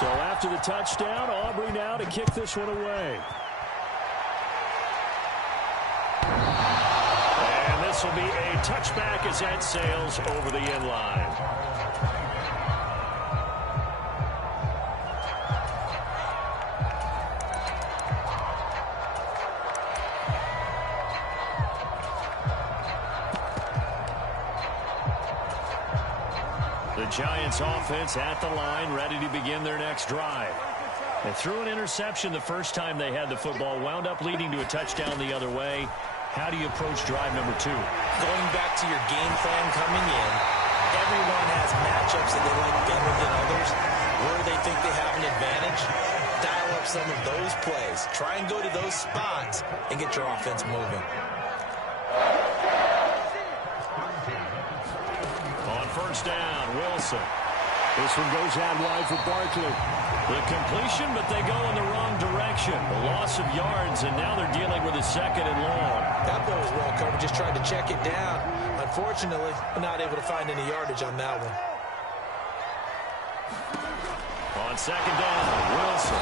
So after the touchdown, Aubrey now to kick this one away. And this will be a touchback as that sails over the end line. The Giants offense at the line, ready to begin their next drive. They threw an interception the first time they had the football, wound up leading to a touchdown the other way. How do you approach drive number 2? Going back to your game plan coming in, everyone has matchups that they like better than others. Where they think they have an advantage, dial up some of those plays. Try and go to those spots and get your offense moving. On first down, Wilson. This one goes out wide for Barkley. The completion, but they go in the wrong direction. A loss of yards, and now they're dealing with a second and long. That ball was well covered, just tried to check it down. Unfortunately, not able to find any yardage on that one. On second down, Wilson.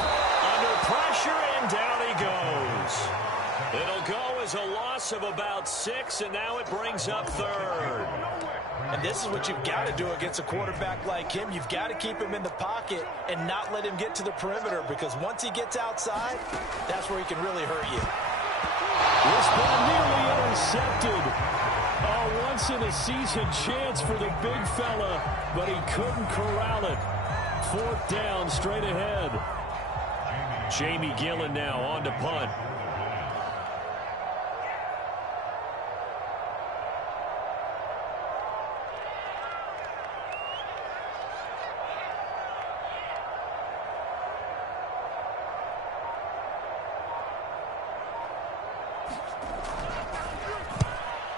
Under pressure, and down he goes. It'll go as a loss of about 6, and now it brings up third. And this is what you've got to do against a quarterback like him. You've got to keep him in the pocket and not let him get to the perimeter, because once he gets outside, that's where he can really hurt you. This ball nearly intercepted. A once-in-a-season chance for the big fella, but he couldn't corral it. Fourth down, straight ahead. Jamie Gillen now on to punt.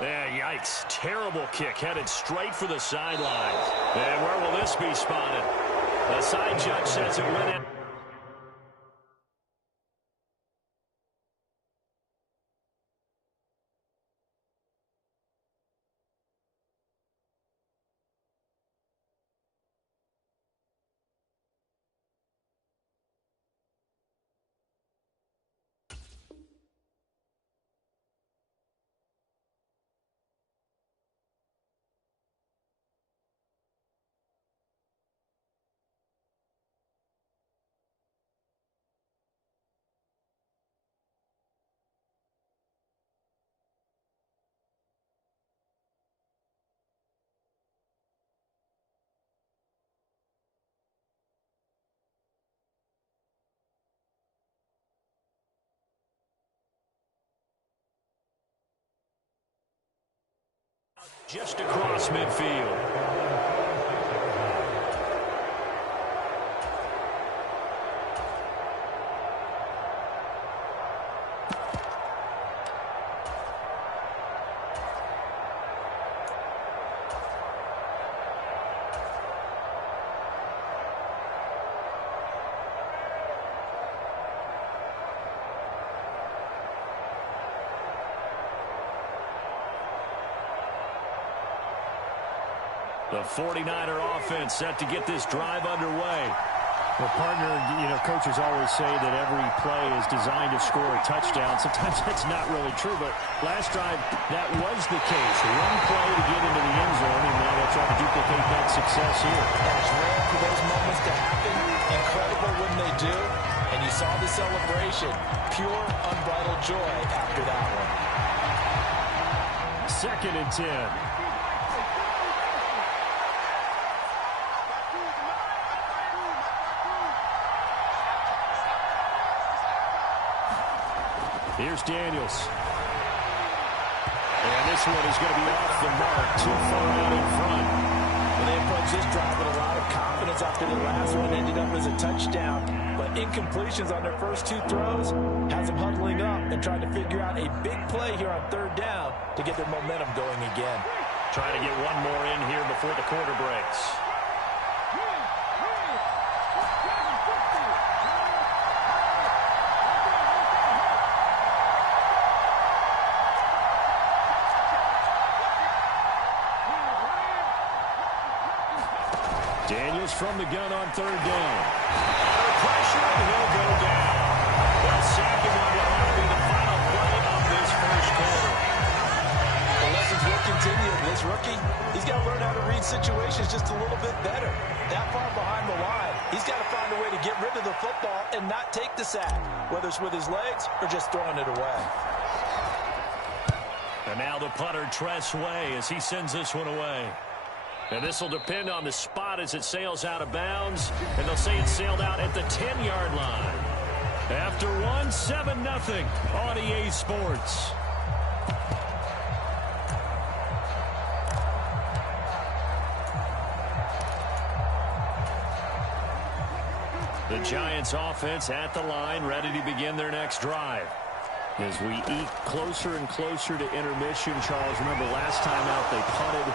Yeah, yikes. Terrible kick headed straight for the sideline. And where will this be spotted? The side judge says it went in. Just across midfield. The 49er offense set to get this drive underway. Well, partner, coaches always say that every play is designed to score a touchdown. Sometimes that's not really true, but last drive, that was the case. One play to get into the end zone, and now they'll try to duplicate that success here. And it's rare for those moments to happen. Incredible when they do. And you saw the celebration. Pure, unbridled joy after that one. 2nd and 10. Here's Daniels. And this one is going to be off the mark, too far out in front. Well, they approached this drive with a lot of confidence after the last one ended up as a touchdown. But incompletions on their first 2 throws has them huddling up and trying to figure out a big play here on 3rd down to get their momentum going again. Trying to get one more in here before the quarter breaks. Daniels from the gun on third down. Under pressure, and he'll go down. Well, second one will now be the final play of this first quarter. The lessons will continue. This rookie, he's got to learn how to read situations just a little bit better. That far behind the line, he's got to find a way to get rid of the football and not take the sack, whether it's with his legs or just throwing it away. And now the punter, Tress Way, as he sends this one away. And this will depend on the spot as it sails out of bounds. And they'll say it sailed out at the 10-yard line. After one, 7-0 on EA Sports. The Giants offense at the line, ready to begin their next drive. As we eke closer and closer to intermission, Charles, remember last time out they punted.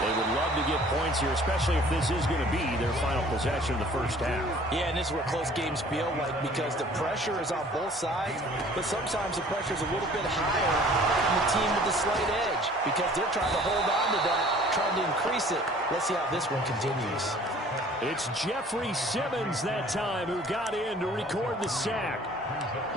They would love to get points here, especially if this is going to be their final possession of the first half. Yeah, and this is what close games feel like because the pressure is on both sides, but sometimes the pressure is a little bit higher on the team with the slight edge because they're trying to hold on to that, trying to increase it. Let's see how this one continues. It's Jeffrey Simmons that time who got in to record the sack.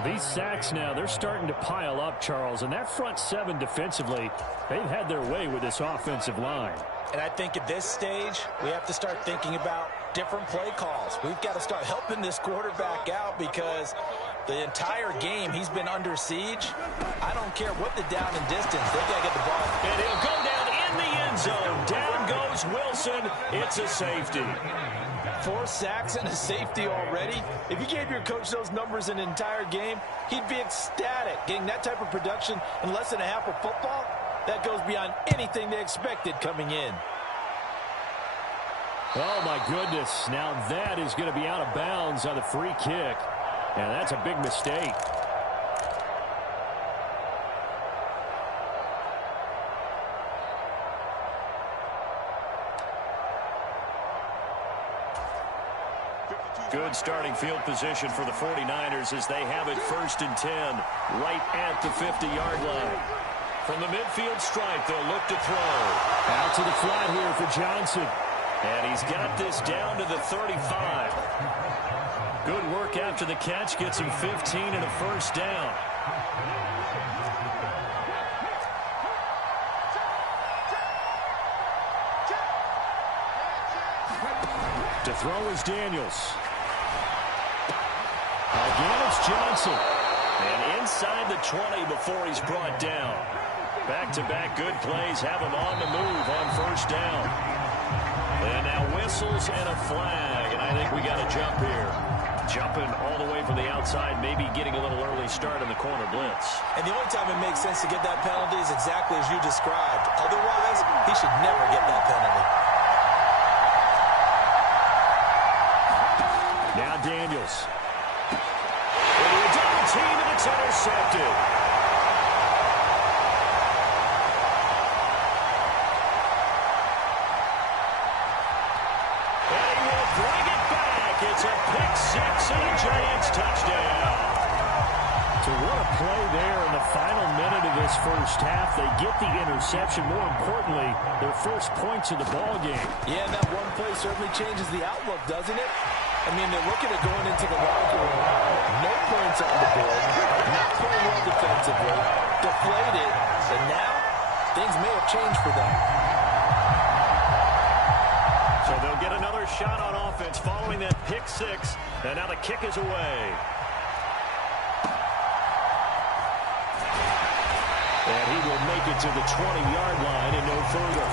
These sacks now, they're starting to pile up, Charles, and that front seven defensively, they've had their way with this offensive line. And I think at this stage, we have to start thinking about different play calls. We've got to start helping this quarterback out because the entire game he's been under siege. I don't care what the down and distance, they've got to get the ball. And he'll go down in the end zone. Down goes Wilson. It's a safety. 4 sacks and a safety already. If you gave your coach those numbers in an entire game, he'd be ecstatic. Getting that type of production in less than a half of football, that goes beyond anything they expected coming in. Oh, my goodness. Now that is going to be out of bounds on the free kick. And that's a big mistake. Good starting field position for the 49ers as they have it 1st and 10 right at the 50-yard line. From the midfield stripe, they'll look to throw. Out to the flat here for Johnson. And he's got this down to the 35. Good work after the catch. Gets him 15 and a first down. To throw is Daniels. Again, it's Johnson. And inside the 20 before he's brought down. Back-to-back good plays have him on the move on first down. And now whistles and a flag. And I think we got a jump here. Jumping all the way from the outside, maybe getting a little early start on the corner blitz. And the only time it makes sense to get that penalty is exactly as you described. Otherwise, he should never get that penalty. Now Daniels. Into a double team, and it's intercepted. And he will bring it back. It's a pick six and a Giants touchdown. So what a play there in the final minute of this first half. They get the interception. More importantly, their first points of the ball game. Yeah, and that one play certainly changes the outlook, doesn't it? I mean, they're looking at going into the locker room. No points on the board. Not playing well defensively. Deflated. And now, things may have changed for them. So they'll get another shot on offense following that pick six. And now the kick is away. And he will make it to the 20-yard line and no further.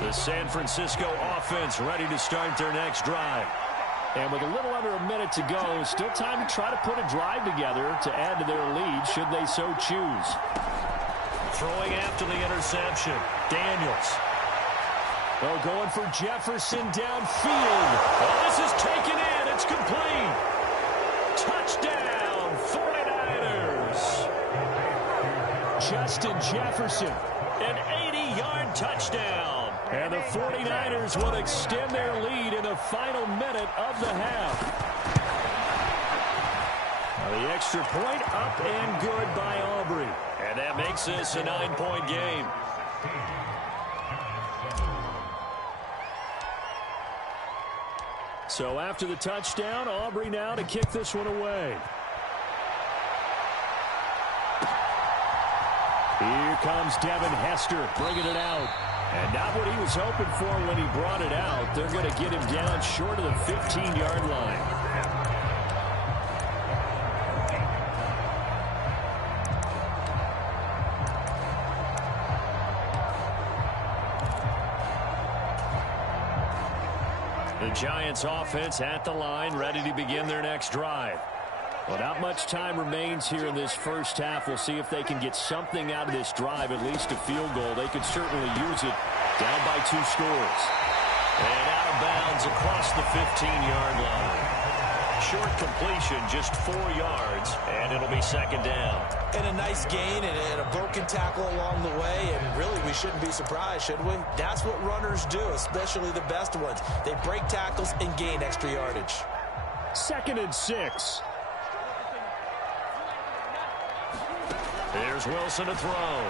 The San Francisco offense ready to start their next drive. And with a little under a minute to go, still time to try to put a drive together to add to their lead should they so choose. Throwing after the interception, Daniels. Oh, going for Jefferson downfield. Oh, this is taken in. It's complete. Touchdown, 49ers. Justin Jefferson, an 80-yard touchdown. And the 49ers will extend their lead in the final minute of the half. The extra point up and good by Aubrey. And that makes this a 9-point game. So after the touchdown, Aubrey now to kick this one away. Here comes Devin Hester bringing it out. And not what he was hoping for when he brought it out. They're going to get him down short of the 15-yard line. The Giants offense at the line, ready to begin their next drive. Well, not much time remains here in this first half. We'll see if they can get something out of this drive, at least a field goal. They could certainly use it, down by 2 scores. And out of bounds across the 15-yard line. Short completion, just 4 yards, and it'll be second down. And a nice gain and a broken tackle along the way, and really we shouldn't be surprised, should we? That's what runners do, especially the best ones. They break tackles and gain extra yardage. 2nd and 6. There's Wilson to throw.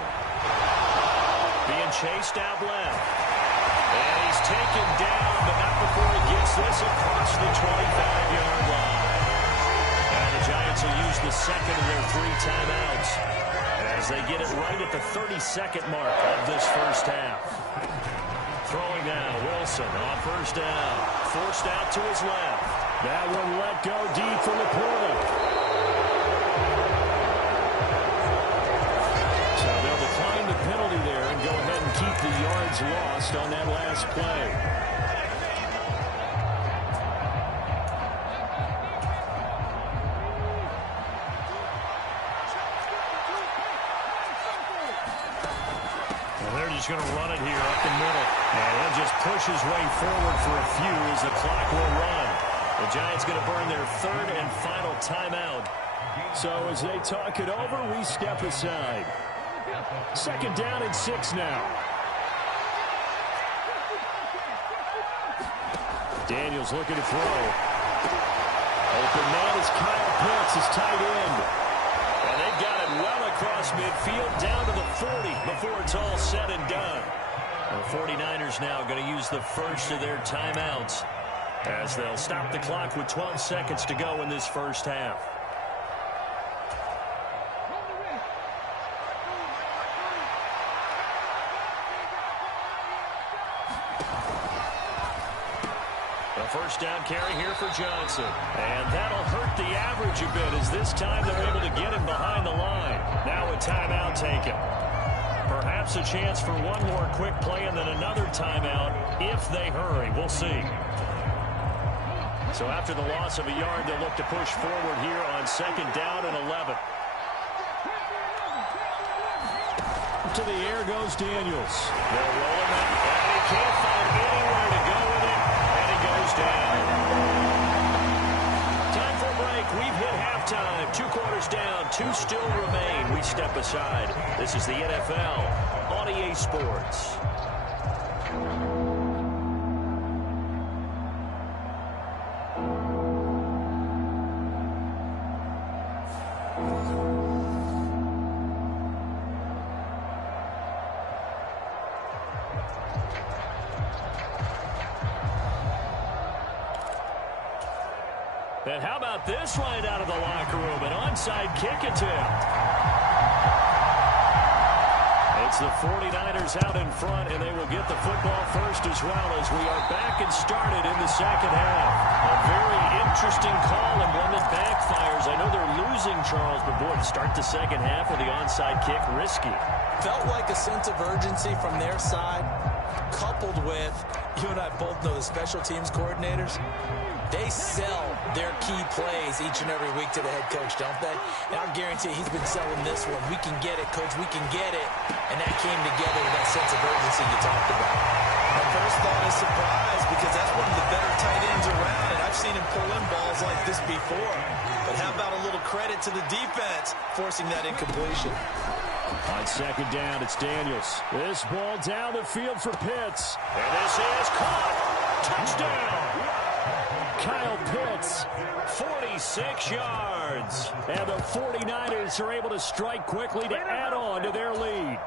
Being chased out left. And he's taken down, but not before he gets this across the 25-yard line. And the Giants will use the second of their 3 timeouts as they get it right at the 32nd mark of this first half. Throwing now, Wilson on first down. Forced out to his left. That one let go deep for Laporta. So they'll decline the penalty there and go ahead and keep the yards lost on that last play. They're just going to run it here up the middle. And he'll just push his way forward for a few as the clock will run. The Giants going to burn their 3rd and final timeout. So as they talk it over, we step aside. 2nd down and 6 now. Daniels looking to throw. Open man is Kyle Pitts, his tight end. And they've got it well across midfield, down to the 40 before it's all said and done. The 49ers now going to use the first of their timeouts as they'll stop the clock with 12 seconds to go in this first half. First down carry here for Johnson. And that'll hurt the average a bit as this time they're able to get him behind the line. Now a timeout taken. Perhaps a chance for one more quick play and then another timeout if they hurry. We'll see. So after the loss of a yard, they'll look to push forward here on 2nd down and 11. To the air goes Daniels. They'll roll him out. And he can't find anywhere to go with it. Down. Time for a break. We've hit halftime. 2 quarters down. 2 still remain. We step aside. This is the NFL on EA Sports. And how about this right out of the locker room? An onside kick attempt. It's the 49ers out in front, and they will get the football first as well as we are back and started in the second half. A very interesting call and one that backfires. I know they're losing, Charles, but boy, to start the second half with the onside kick, risky. Felt like a sense of urgency from their side, coupled with, you and I both know the special teams coordinators. They sell their key plays each and every week to the head coach, don't they? And I guarantee he's been selling this one. We can get it, coach. We can get it. And that came together with that sense of urgency you talked about. My first thought is surprise because that's one of the better tight ends around, and I've seen him pull in balls like this before. But how about a little credit to the defense forcing that incompletion? On 2nd down, it's Daniels. This ball down the field for Pitts. And this is caught. Touchdown. Kyle Pitts, 46 yards. And the 49ers are able to strike quickly to add on to their lead.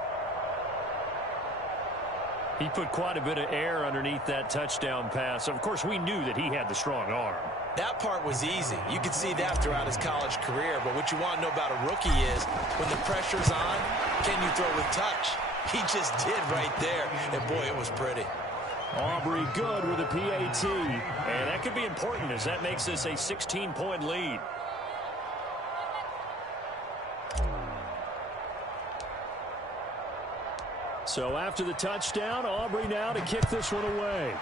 He put quite a bit of air underneath that touchdown pass. Of course, we knew that he had the strong arm. That part was easy. You could see that throughout his college career. But what you want to know about a rookie is when the pressure's on, can you throw with touch? He just did right there. And, boy, it was pretty. Aubrey good with a PAT. And that could be important as that makes this a 16-point lead. So after the touchdown, Aubrey now to kick this one away.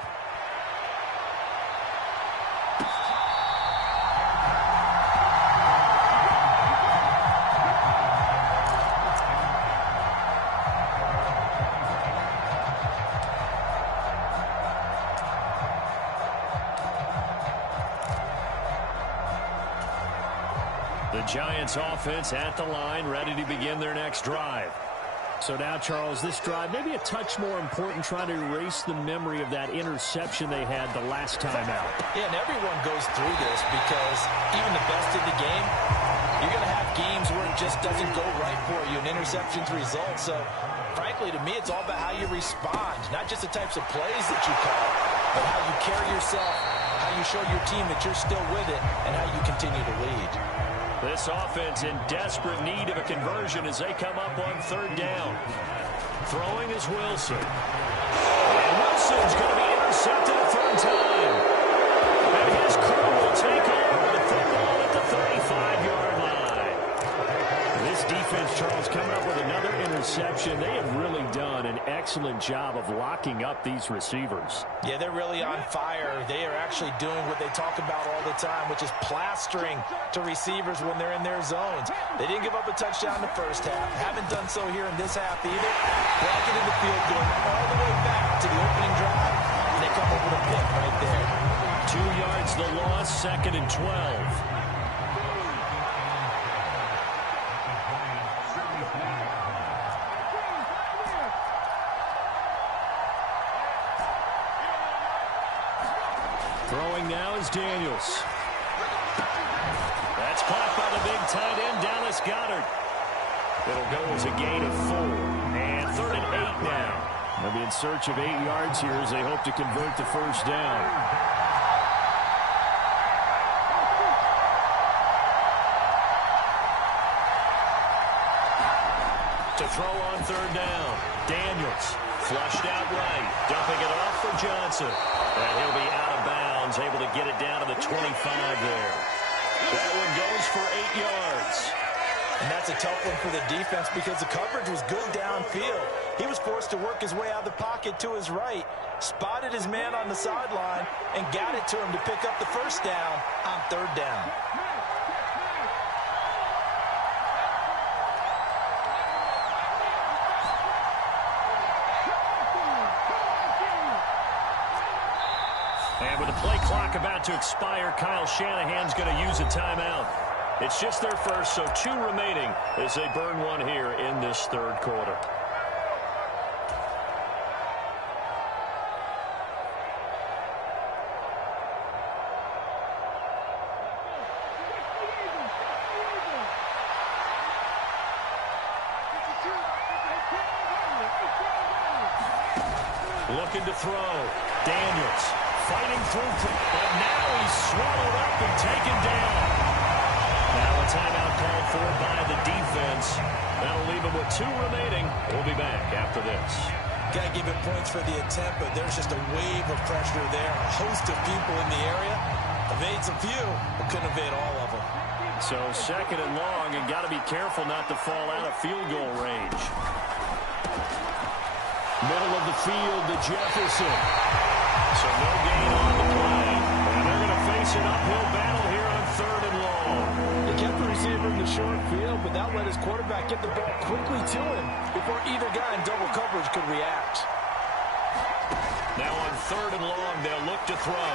The Giants offense at the line, ready to begin their next drive. So now, Charles, this drive maybe a touch more important, trying to erase the memory of that interception they had the last time out. Yeah, and everyone goes through this because even the best in the game, you're going to have games where it just doesn't go right for you, and interceptions result. So, frankly, to me, it's all about how you respond, not just the types of plays that you call, but how you carry yourself, how you show your team that you're still with it, and how you continue to lead. This offense in desperate need of a conversion as they come up on third down. Throwing is Wilson. And Wilson's going to be intercepted a third time. And his crew will take over the football at the 35-yard line. This defense, Charles, coming up with another interception. They have really done an excellent job of locking up these receivers. Yeah, they're really on fire. They are actually doing what they talk about all the time, which is plastering to receivers when they're in their zones. They didn't give up a touchdown in the first half. Haven't done so here in this half either. Blanketed the field, going all the way back to the opening drive, and they come up with a pick right there. 2 yards the loss, 2nd and 12. Throwing now is Daniels. That's caught by the big tight end, Dallas Goedert. It'll go as a gain of 4. And 3rd and 8 now. They'll be in search of 8 yards here as they hope to convert the first down. To throw on 3rd down. Daniels flushed out right. Dumping it off for Johnson. And he'll be out of bounds, able to get it down to the 25 there. That one goes for 8 yards. And that's a tough one for the defense because the coverage was good downfield. He was forced to work his way out of the pocket to his right, spotted his man on the sideline, and got it to him to pick up the first down on 3rd down. And with the play clock about to expire, Kyle Shanahan's going to use a timeout. It's just their first, so 2 remaining as they burn one here in this 3rd quarter. Looking to throw. Daniels fighting through, but now he's swallowed up and taken down. Now a timeout called for by the defense. That'll leave him with 2 remaining. We'll be back after this. Got to give him points for the attempt, but there's just a wave of pressure there. A host of people in the area. Evades a few, but couldn't evade all of them. So 2nd and long, and got to be careful not to fall out of field goal range. Middle of the field to Jefferson. So no gain on the play. And they're going to face an uphill battle here on 3rd and long. He kept the receiver in the short field, but that let his quarterback get the ball quickly to him before either guy in double coverage could react. Now on 3rd and long, they'll look to throw.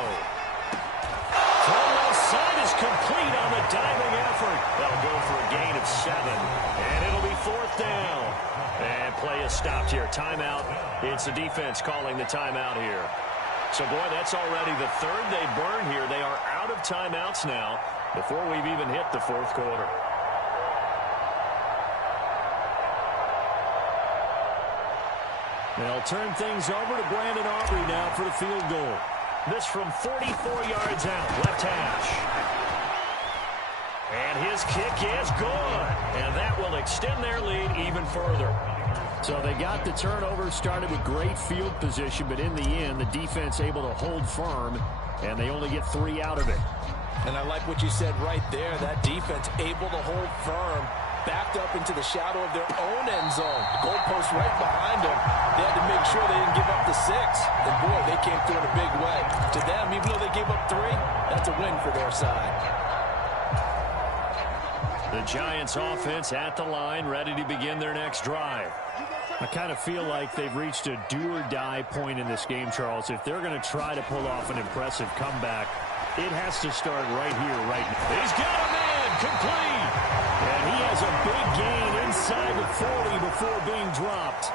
Throw left side is complete on the diving effort. That'll go for a gain of 7. And it'll be 4th down. And play is stopped here. Timeout. It's the defense calling the timeout here. So, boy, that's already the third they burned here. They are out of timeouts now before we've even hit the fourth quarter. They'll turn things over to Brandon Aubrey now for the field goal. This from 44 yards out, left hash. And his kick is good. And that will extend their lead even further. So they got the turnover, started with great field position, but in the end, the defense able to hold firm, and they only get 3 out of it. And I like what you said right there. That defense able to hold firm, backed up into the shadow of their own end zone. The goalpost right behind them. They had to make sure they didn't give up the 6. And, boy, they came through in a big way. To them, even though they gave up 3, that's a win for their side. The Giants offense at the line, ready to begin their next drive. I kind of feel like they've reached a do-or-die point in this game, Charles. If they're going to try to pull off an impressive comeback, it has to start right here, right now. He's got a man, complete. And he has a big gain inside the 40 before being dropped.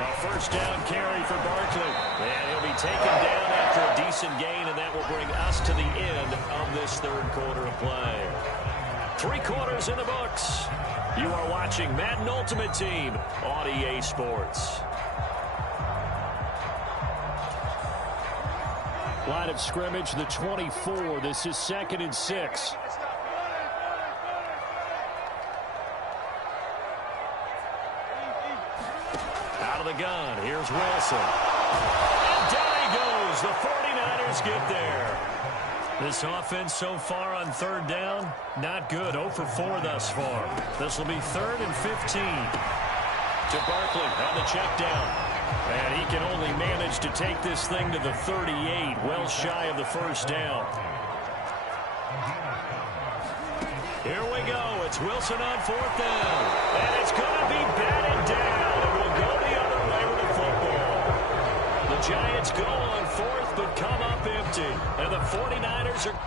A first down carry for Barkley. And he'll be taken down after a decent gain, and that will bring us to the end of this third quarter of play. 3 quarters in the books. You are watching Madden Ultimate Team on EA Sports. Line of scrimmage, the 24. This is 2nd and 6. Out of the gun, here's Wilson. And down he goes. The 49ers get there. This offense so far on third down, not good. 0 for 4 thus far. This will be 3rd and 15. To Barkley on the check down. And he can only manage to take this thing to the 38, well shy of the first down. Here we go. It's Wilson on 4th down. And it's going to be batted down. It will go the other way with the football. The Giants go on 4th, but come up empty. And the 49ers are...